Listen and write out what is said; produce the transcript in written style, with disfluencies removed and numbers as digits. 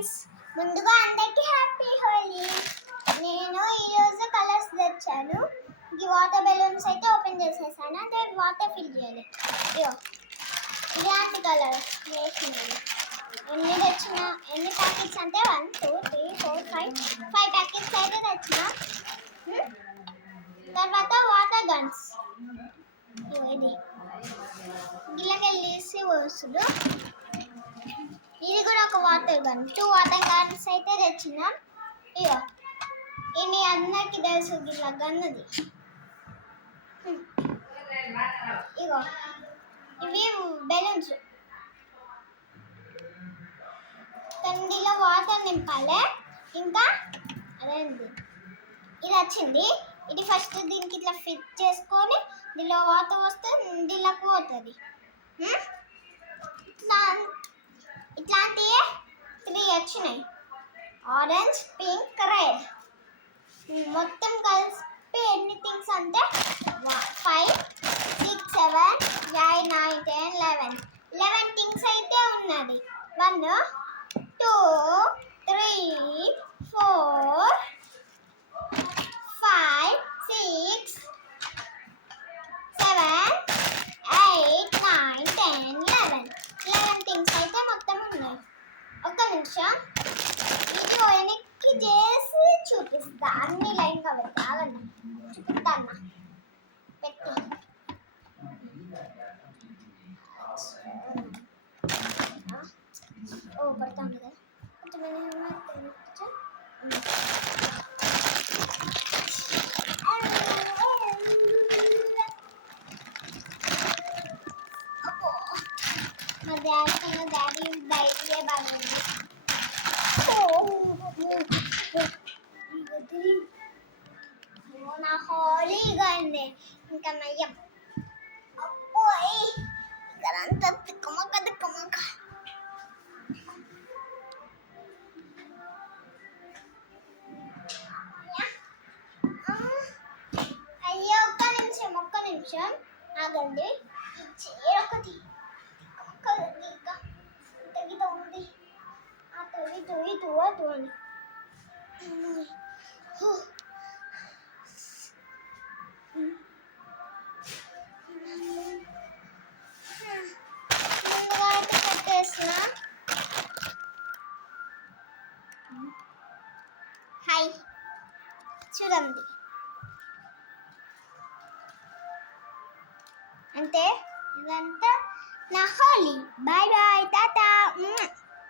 Friends, ముందుగా అందరికీ happy Holi. నేను ఈరోజు కలర్స్ తెచ్చాను. ఈ వాటర్ బెలూన్స్ అయితే ఓపెన్ చేసేసాను, అంటే వాటర్ ఫిల్ చేయాలి. ఇయో ఇలాంటి కలర్స్ వేసినాయి. ఎన్ని ప్యాకెట్స్ అంటే 1 2 3 4 5 ప్యాకెట్స్ అయితే తెచ్చిన. తర్వాత వాటర్ గన్స్, ఇది గిల్లకెళ్ళేసి వస్తుడు. ఇది కూడా ఒక వాటర్ గన్. 2 వాటర్ గన్స్ అయితే తెచ్చినాం. ఇగో ఇది అందరికి తెలుసు, గిల్ల గన్నది. ఇగో ఇవి బెలూన్స్. కండిలో వాటర్ నింపాలి. ఇంకా అదేంటి ఇది వచ్చింది. ఇది ఫస్ట్ దీనికి ఇట్లా ఫిట్ చేసుకొని దీనిలో వాటర్ వస్తే దీనిలోకి పోతుంది. ఇట్లాంటివి 3 వచ్చినాయి. Orange, pink, red. మొత్తం కలిపి ఎన్ని థింగ్స్ అంటే 5 6 7 8 9 10 11 థింగ్స్ అయితే ఉన్నది. 1 2 3 4 5 6 7 8 9 10 11 థింగ్స్ అయితే మొత్తం ఉన్నాయి. ఒక్క నిమిషం, ఇది వెనక్కి చేసి చూపిస్తా. అన్ని లైన్గా పెడతా, ఆగండి చూపిస్తా అన్న. పెట్టి పడతా ఉంది కదా, కొంచెం మా డాడీ కన్నా డాడీ బయటే బాగుంది. నా హోలీగా అండి. ఇంకా నయ్యం అబ్బోయ్, ఇక్కడంతా తిక్కమక్క. అయ్యో ఒక్క నిమిషం ఆగండి. ఈ చీర ఒకటి తగ్గిత ఉంది. ఆ తొలి ముందుగా అయితే పెట్టేసిన. హాయ్ చూడండి, అంటే ఇదంతా నా హోలీ. Bye bye.